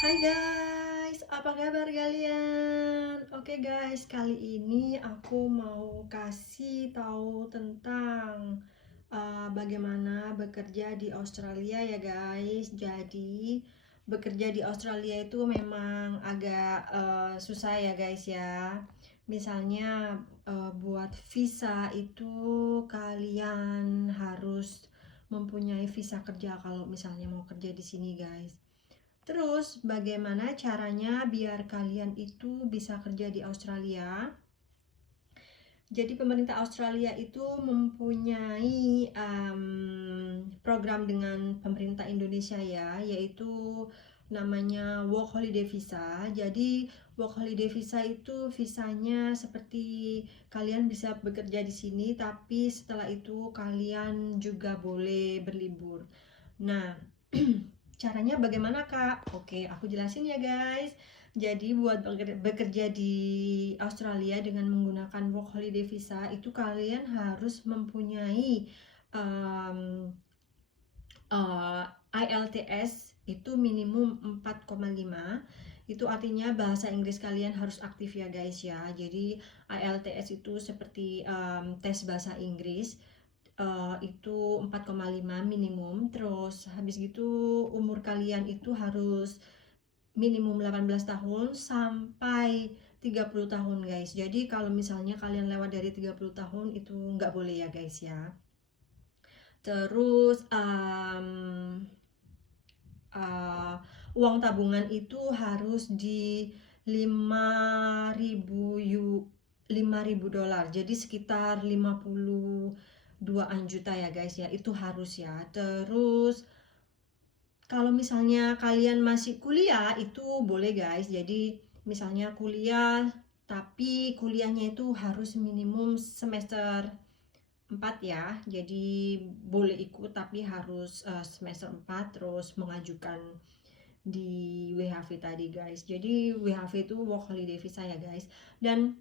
Hai guys, apa kabar kalian? Oke guys, kali ini aku mau kasih tahu tentang bagaimana bekerja di Australia ya guys. Jadi bekerja di Australia itu memang agak susah ya guys ya. Misalnya buat visa itu kalian harus mempunyai visa kerja kalau misalnya mau kerja di sini guys. Terus, bagaimana caranya biar kalian itu bisa kerja di Australia? Jadi, pemerintah Australia itu mempunyai program dengan pemerintah Indonesia ya, yaitu namanya Work Holiday Visa. Jadi, Work Holiday Visa itu visanya seperti kalian bisa bekerja di sini, tapi setelah itu kalian juga boleh berlibur. Nah, caranya bagaimana Kak? Oke, aku jelasin ya guys. Jadi buat bekerja di Australia dengan menggunakan Work Holiday Visa itu kalian harus mempunyai um, IELTS itu minimum 4,5. Itu artinya bahasa Inggris kalian harus aktif ya guys ya. Jadi IELTS itu seperti tes bahasa Inggris. Itu 4,5 minimum. Terus habis gitu umur kalian itu harus minimum 18 tahun sampai 30 tahun guys. Jadi kalau misalnya kalian lewat dari 30 tahun itu nggak boleh ya guys ya. Terus uang tabungan itu harus di 5.000 dolar. Jadi sekitar 52-an juta ya guys ya. Itu harus ya. Terus kalau misalnya kalian masih kuliah itu boleh guys. Jadi misalnya kuliah tapi kuliahnya itu harus minimum semester 4 ya. Jadi boleh ikut tapi harus semester 4 terus mengajukan di WHV tadi guys. Jadi WHV itu Work Holiday Visa ya guys. Dan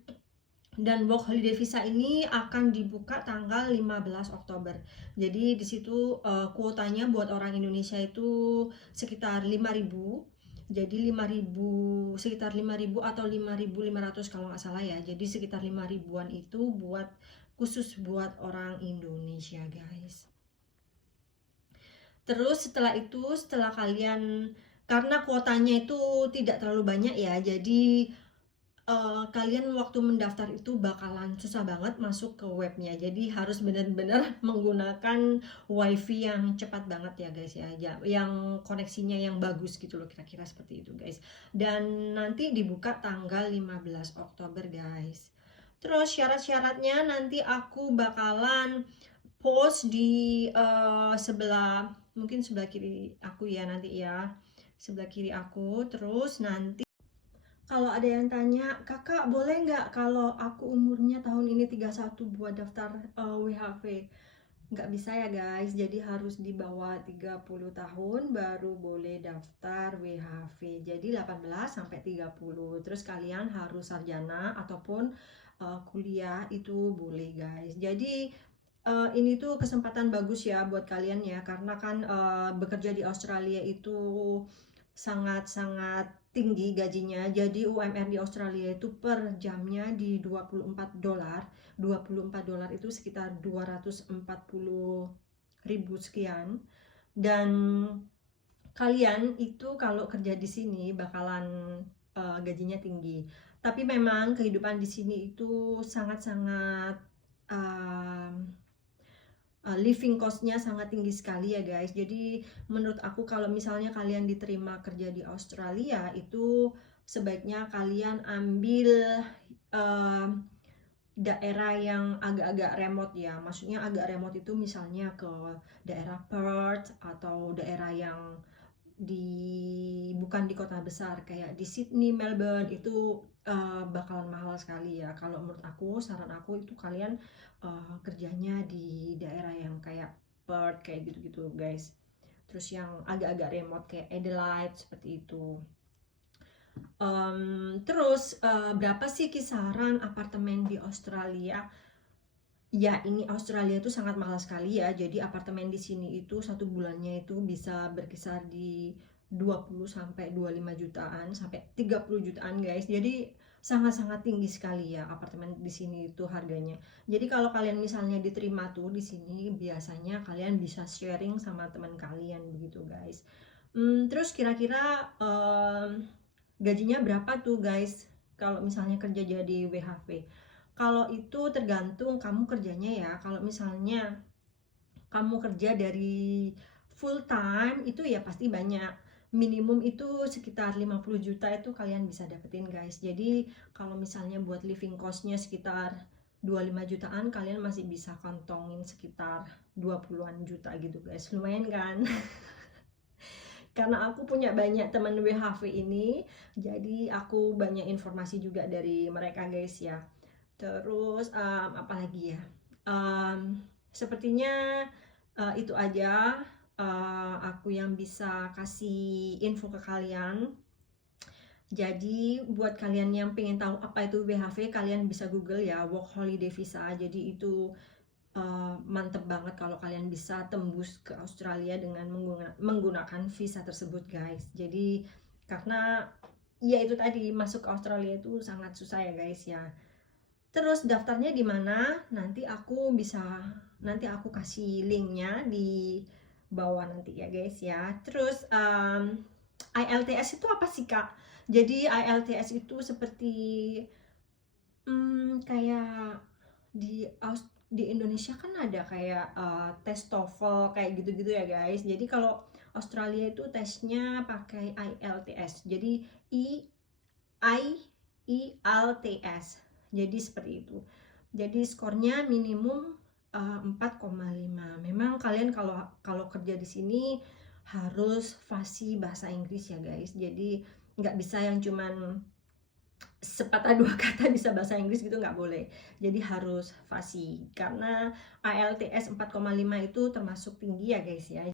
Work Holiday Visa ini akan dibuka tanggal 15 Oktober. Jadi di situ kuotanya buat orang Indonesia itu sekitar 5.000. Jadi 5.000, sekitar 5.000 atau 5.500 kalau nggak salah ya. Jadi sekitar 5.000-an itu khusus buat orang Indonesia guys. Terus setelah kalian, karena kuotanya itu tidak terlalu banyak ya, jadi kalian waktu mendaftar itu bakalan susah banget masuk ke webnya. Jadi harus benar-benar menggunakan wifi yang cepat banget ya guys ya, yang koneksinya yang bagus gitu loh, kira-kira seperti itu guys. Dan nanti dibuka tanggal 15 Oktober guys. Terus syarat-syaratnya nanti aku bakalan post di mungkin sebelah kiri aku ya nanti ya, sebelah kiri aku. Terus nanti kalau ada yang tanya, kakak boleh nggak kalau aku umurnya tahun ini 31 buat daftar WHV? Nggak bisa ya guys, jadi harus di bawah 30 tahun baru boleh daftar WHV. Jadi 18 sampai 30. Terus kalian harus sarjana ataupun kuliah itu boleh guys. Jadi ini tuh kesempatan bagus ya buat kalian ya, karena kan bekerja di Australia itu sangat-sangat tinggi gajinya. Jadi UMR di Australia itu per jamnya di 24 dolar. 24 dolar itu sekitar 240.000 sekian. Dan kalian itu kalau kerja di sini bakalan gajinya tinggi. Tapi memang kehidupan di sini itu sangat-sangat living costnya sangat tinggi sekali ya guys. Jadi menurut aku kalau misalnya kalian diterima kerja di Australia itu sebaiknya kalian ambil daerah yang agak-agak remote ya. Maksudnya agak remote itu misalnya ke daerah Perth atau daerah yang bukan di kota besar kayak di Sydney, Melbourne itu bakalan mahal sekali ya. Kalau menurut aku, saran aku itu kalian kerjanya di daerah yang kayak Perth kayak gitu-gitu guys. Terus yang agak-agak remote kayak Adelaide seperti itu. Terus berapa sih kisaran apartemen di Australia? Ya, ini Australia itu sangat mahal sekali ya. Jadi apartemen di sini itu satu bulannya itu bisa berkisar di 20 sampai 25 jutaan sampai 30 jutaan guys. Jadi sangat-sangat tinggi sekali ya apartemen di sini itu harganya. Jadi kalau kalian misalnya diterima tuh di sini, biasanya kalian bisa sharing sama teman kalian begitu guys. Terus kira-kira gajinya berapa tuh guys kalau misalnya kerja jadi WHV? Kalau itu tergantung kamu kerjanya ya. Kalau misalnya kamu kerja dari full time itu ya pasti banyak. Minimum itu sekitar 50 juta itu kalian bisa dapetin guys. Jadi kalau misalnya buat living costnya sekitar 25 jutaan, kalian masih bisa kantongin sekitar 20-an juta gitu guys. Lumayan kan? Karena aku punya banyak teman WHV ini, jadi aku banyak informasi juga dari mereka guys ya. Terus apalagi ya, sepertinya itu aja aku yang bisa kasih info ke kalian. Jadi buat kalian yang pengen tahu apa itu WHV, kalian bisa google ya, Work Holiday Visa. Jadi itu mantep banget kalau kalian bisa tembus ke Australia dengan menggunakan visa tersebut guys. Jadi karena ya itu tadi, masuk ke Australia itu sangat susah ya guys ya. Terus daftarnya di mana? Nanti aku kasih linknya di bawah nanti ya guys ya. Terus IELTS itu apa sih kak? Jadi IELTS itu seperti kayak di Indonesia kan ada kayak tes TOEFL kayak gitu-gitu ya guys. Jadi kalau Australia itu tesnya pakai IELTS. Jadi IELTS. Jadi seperti itu. Jadi skornya minimum 4,5. Memang kalian kalau kerja di sini harus fasih bahasa Inggris ya guys. Jadi nggak bisa yang cuman sepatah dua kata bisa bahasa Inggris gitu, nggak boleh. Jadi harus fasih karena IELTS 4,5 itu termasuk tinggi ya guys ya.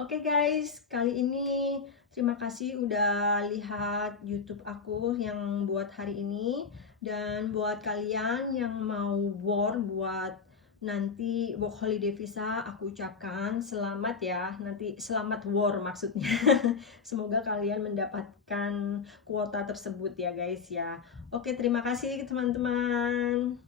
Oke guys, kali ini terima kasih udah lihat YouTube aku yang buat hari ini. Dan buat kalian yang mau war buat nanti work holiday visa, aku ucapkan selamat ya. Nanti selamat war maksudnya. Semoga kalian mendapatkan kuota tersebut ya guys ya. Oke, terima kasih teman-teman.